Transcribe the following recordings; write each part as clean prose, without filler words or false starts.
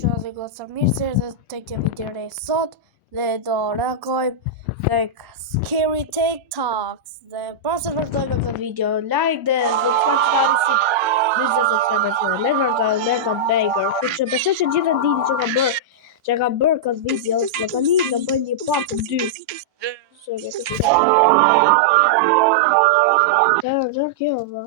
që dhe goca mirë dhe të kjo video re sot dhe do reagojmë tek Scary TikToks dhe pas e vazhdojmë këtë video like dhe subscribe si 20 subscribers le vazhdojmë me këtë banger që besoj që gjithë dini që ka bërë këtë video dhe tani do bëjmë një part 2 Kjo vë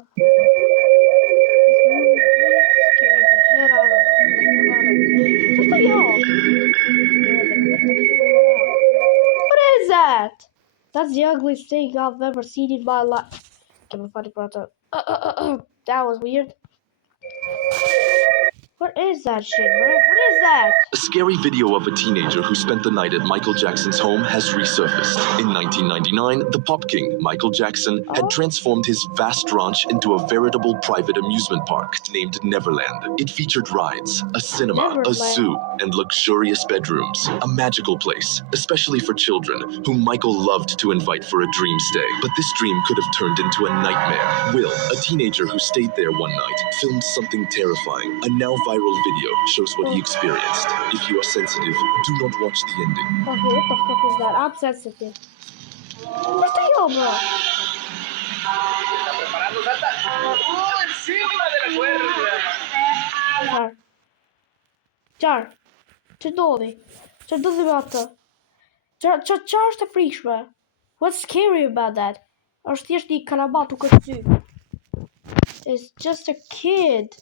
What is that? That's the ugliest thing I've ever seen in my life. That was weird. What is that shit, bro? What is that? A scary video of a teenager who spent the night at Michael Jackson's home has resurfaced. In 1999, the pop king, Michael Jackson, had transformed his vast ranch into a veritable private amusement park named Neverland. It featured rides, a cinema, a zoo, and luxurious bedrooms. A magical place, especially for children, whom Michael loved to invite for a dream stay. But this dream could have turned into a nightmare. Will, a teenager who stayed there one night, filmed something terrifying. A now viral video shows what he experienced. If you are sensitive, do not watch the ending. Okay, what the fuck is that? I'm sensitive. What's the yo, bro? Qarë? Që dodi? Që dodi me atë? Qarë është e frikshme? What's scary about that? Është thjesht një kalabatu këtë sy. It's just a kid.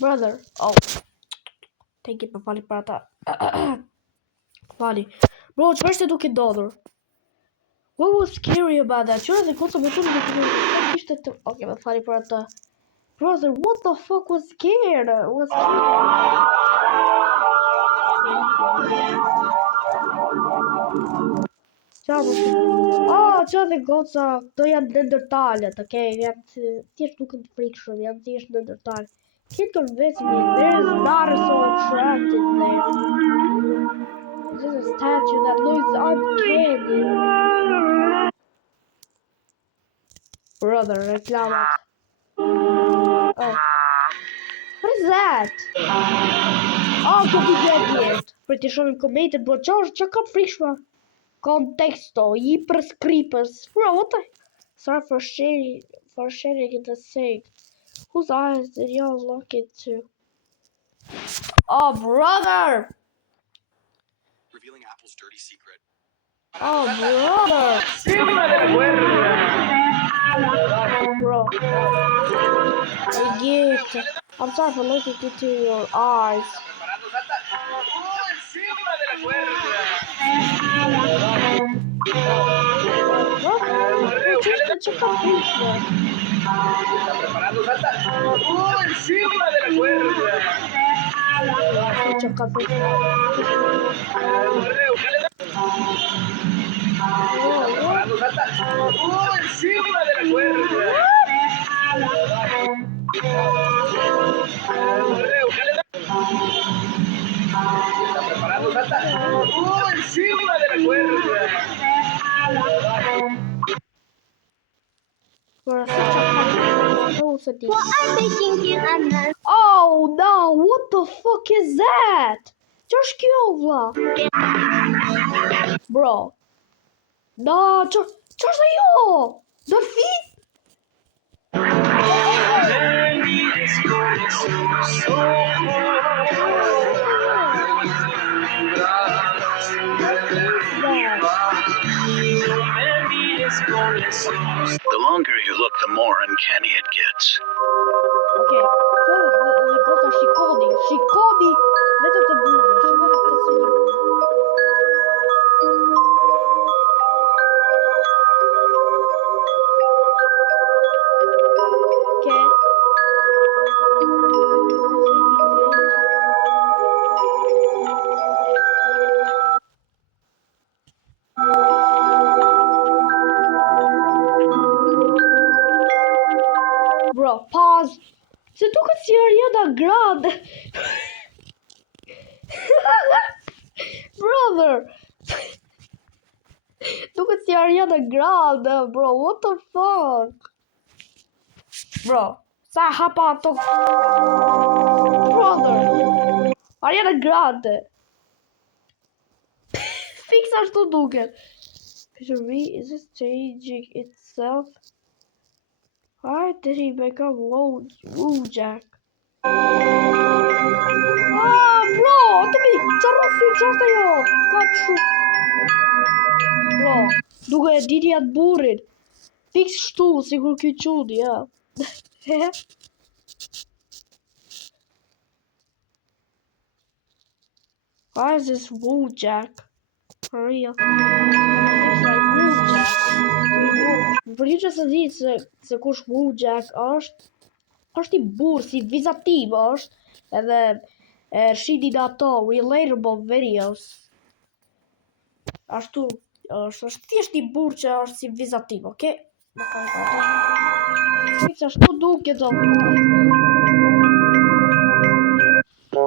Brother. Oh. Thank you për fali për ata. Fali. Bro, që është e duke ndodhur? What was scary about that? Qërë dhe kota me të në ishte të... Ok, me fali për ata. Brother, what the fuck was scared? Was që dhe goca, do janë nëndërtalet, okej? Janë thjesht duke të frikshëm, janë thjesht nëndërtalet. Can't convince me, there's not a soul trapped in there. It's just a statue that looks uncanny. Brother, reklamat. Oh. What is that? Oh, could be dead. Pretty sure in commented, bro, që ka të frikshme? Contexto, jeepers creepers. Bro, what the? Sorry for sharing the thing. Whose eyes did y'all look into? Oh, brother! Revealing Apple's dirty secret. Oh, brother! Bro. I get it. I'm sorry for looking into your eyes. Check out this one. Encima de la cuerda. Check out this one. Encima de la cuerda. ¿Está preparado, Santa? Encima de la cuerda. Well, I'm making it. Oh no! What the fuck is that? Just kill bro. No, just yo. The feet. The longer you look, the more uncanny it gets. Okay, so she called me. Let her to do it. She wanted to see you. Okay. Bro, pause. Se duket si Ariana Grande. Brother. Duket si Ariana Grande, bro. What the fuck? Bro, sa hapa ato. Brother. Ariana Grande. Fiks ashtu duket. PSV, is this changing itself? Why did he become Woojack? Bro, të mi, qarra qasta jo, ka që... Bro, duke e dini atë burin. Fiks shtu, sigur kjo qudi, ja. Why is this Woojack? For real. It's like Woojack. Për ju që se di se kush Woojack është i burr, si vizativ është, edhe shihni ato relatable videos. Ashtu është thjesht i burr që është si vizativ, okay? Fiks ashtu duket do. How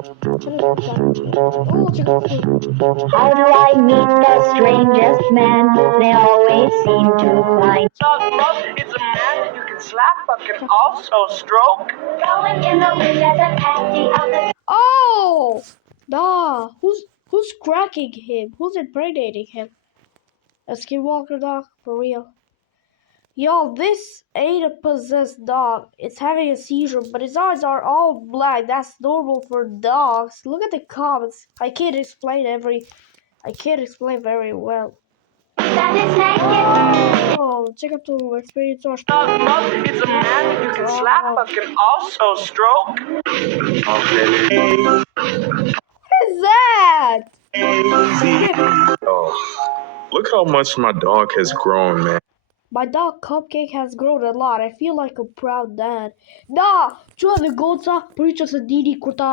do I meet the strangest men? They always seem to find It's a man you can slap but can also stroke. going in the wind as a panty of the Oh! Nah, who's cracking him? Who's impregnating him? A skinwalker dog, for real. Yo, this ain't a possessed dog. It's having a seizure, but his eyes are all black. That's normal for dogs. Look at the comments. I can't explain very well. that is naked. Oh, check out the experience. It's a man you can slap but can also stroke. What is that? Oh, look how much my dog has grown, man. My dog Cupcake has grown a lot. I feel like a proud dad. Da, që edhe goca, për që se dini kur të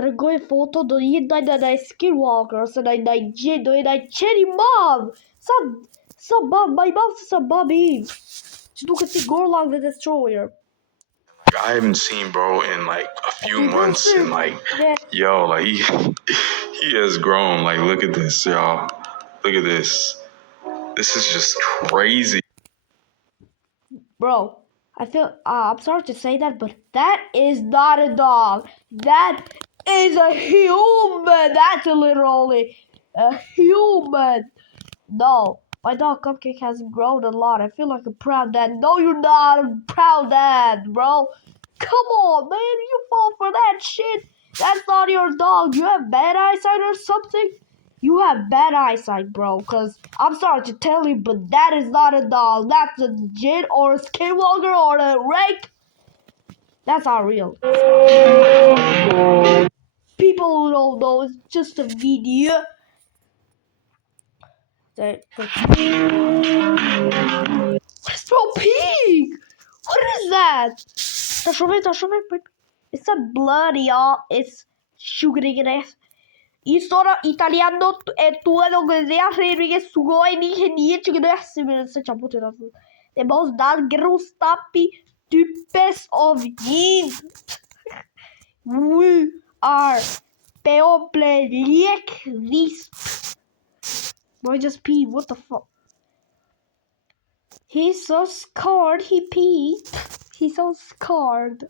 regoj foto, do jetë ndaj Skinwalker, ose ndaj gjë, do jetë ndaj qeni madh. Sa bab, ma i madh se sa babi im. Që duket si Gorlak the Destroyer. I haven't seen bro in like a few months, and like, Yeah. yo, like he has grown. Like, look at this, y'all. Look at this. This is just crazy. Bro, I feel, I'm sorry to say that, but that is not a dog. That is a human. That's literally a human. No, my dog Cupcake has grown a lot. I feel like a proud dad. No, you're not a proud dad, bro. Come on, man. You fall for that shit. That's not your dog. You have bad eyesight or something? You have bad eyesight, bro. Because I'm sorry to tell you, but that is not a dog. That's a Jin or a Skinwalker or a Rake. That's not real. People who don't know, it's just a video. What's bro pig? What is that? It's a blood, y'all. It's sugary grass. История italiano e tua non che sugoi ni che niente che deve se c'è potuto da. The most that gross tappy types of yin. We are people like this. Boy just pee, what the fuck? He's so scared, he peed. He's so scared.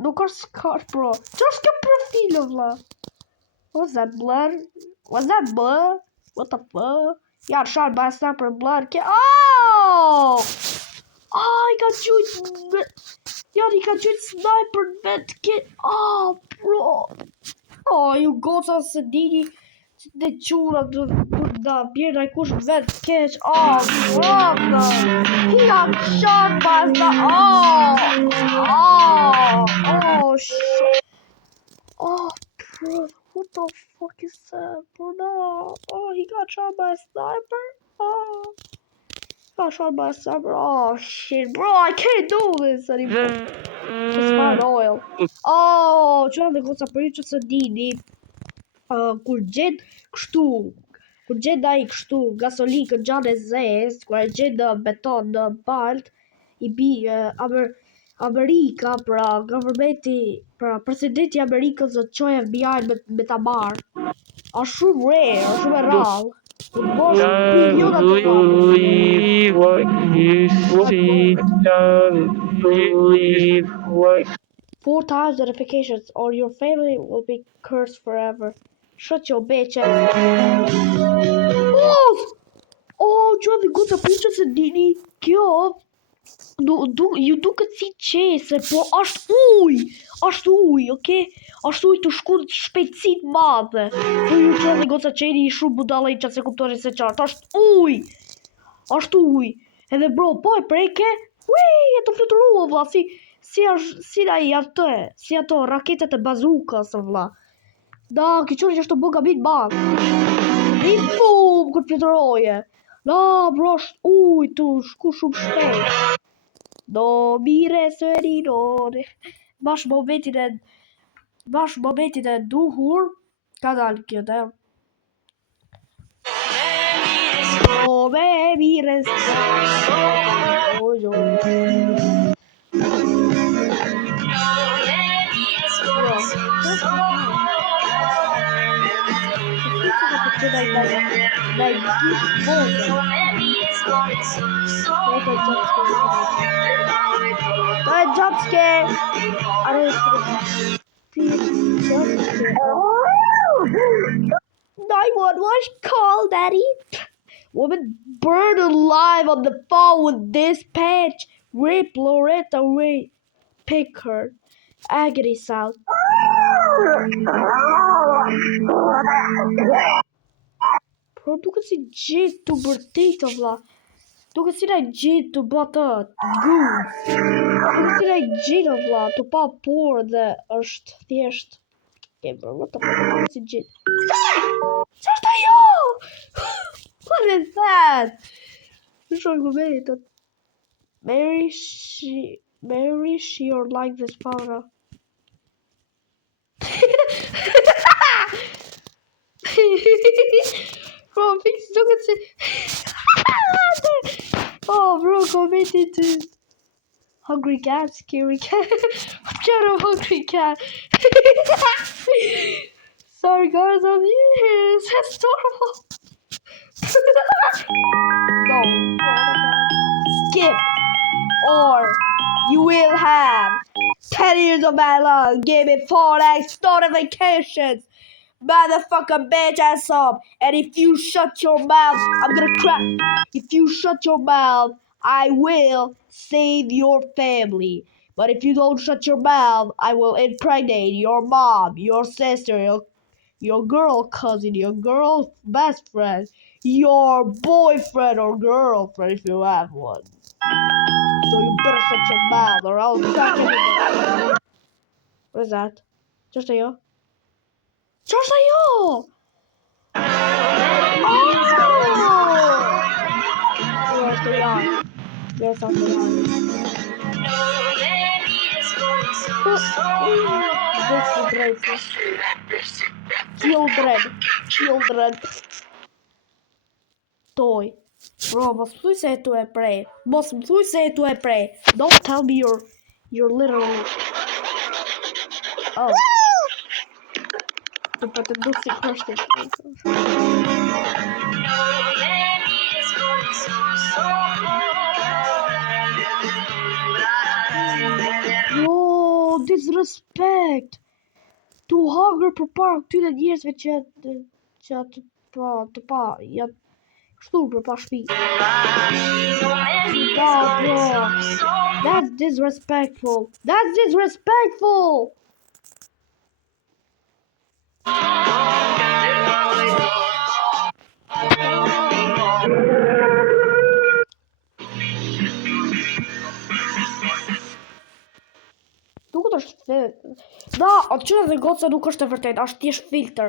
Nuk është scared, bro. Just get profile of love. What's that, blood? Was that blood? What the fuck? Yeah, shot by a sniper, blood. Oh! Oh, he got you. Yeah, he got you sniper vent kit. Oh, bro. Oh, you go to Sedini. The chura da bjerda kush vet keq. Oh, brother. He got shot by the shit. Oh, bro. What the fuck is that, bro? No. Oh, he got shot by a sniper. Oh. Got shot by a sniper. Oh shit, bro. I can't do this anymore. Just find oil. Oh, që në goca për ju që së dini. Kur gjet ai kështu gasolikë gjatë e zezë, kur e gjet në beton në balt, i bi Amerika, pra governmenti, pra presidenti i Amerikës do të çojë FBI me ta marr. Është shumë rare, është shumë e rrallë. Bosh miliona të Believe what you see, don't believe what 4 times notifications or your family will be cursed forever. Shut your bitch ass. Që edhe goca puqët se dini, kjo ju duket si qese, po është uj, okay? Është uj të shku shpejtësit madhe. Po ju që edhe goca qeni i shumë budala i që se kuptoni se qartë, është uj. Edhe bro, po e preke, e të fluturua vla, si ato raketet e bazukas vla. Da, këqoni që është të buga bitë badë. I bum, këtë fluturoje. Da, bro, është uj të shku shumë shpejt. Do mire sërinore. Bash momentin e duhur. Ka dalë kjo, da. Do me mire jump scare. I don't know. 911 call, daddy. Woman burned alive on the phone with dispatch. Rip Loretta Ray Pickard. Agony sound. Bro, duket si gjithë të bërtit, vla. Duket si naj gjithë të bëtë goose. Duket si naj gjithë, vla, të pa por dhe është thjesht. Okay, bro, what the fuck, duket si gjithë. Qa është ajo? What is that? Shumë momentet. Mary, she or like this photo. Bro, fix duket si... Oh, bro, commented to hungry cat, scary cat. What kind of hungry cat? Sorry, guys, I'm here. That's normal. No. Skip. Or you will have 10 years of bad luck. Give me 4x notifications. Motherfucker bitch ass up. And if you shut your mouth, I'm gonna crack. If you shut your mouth, I will save your family. But if you don't shut your mouth, I will impregnate your mom, your sister, your girl cousin, your girl's best friend, your boyfriend or girlfriend if you have one. So you better shut your mouth or I'll suck it. What is that? Just a yo. Just a yo! Where's the yarn? Where's the yarn? This is racist. Children. Toy. Bro, mos thuj se e tu e prej. Don't tell me you're literally... Oh. But the Lucy Kirsten. Yo, disrespect. Tu hangër për para këtyre njerëzve që të pa janë shtur për pa shtëpi. Bro. That's disrespectful. Duket është da, atë që dhe goca nuk është e vërtet, është thjesht filter,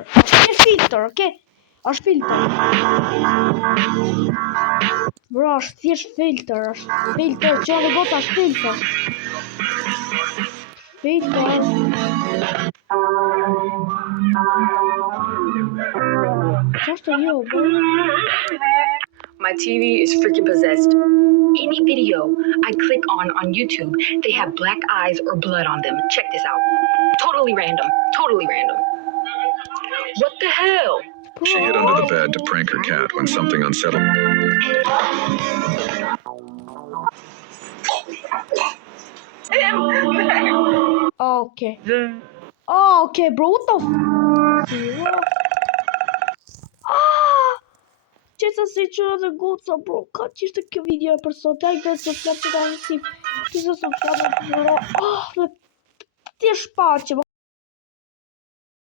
okay? Është filter. Bro, është thjesht filter, që dhe goca është filter. Just a yo, bro. My TV is freaking possessed. Any video I click on YouTube, they have black eyes or blood on them. Check this out. Totally random. What the hell? She hid under the bed to prank her cat when something unsettling. Okay. Okay, bro, what the Qesa si që edhe goca, bro, ka që ishte kjo video për sot, e këtë subscribe që ta nësim, të subscribe, dhe ti e shpaqe,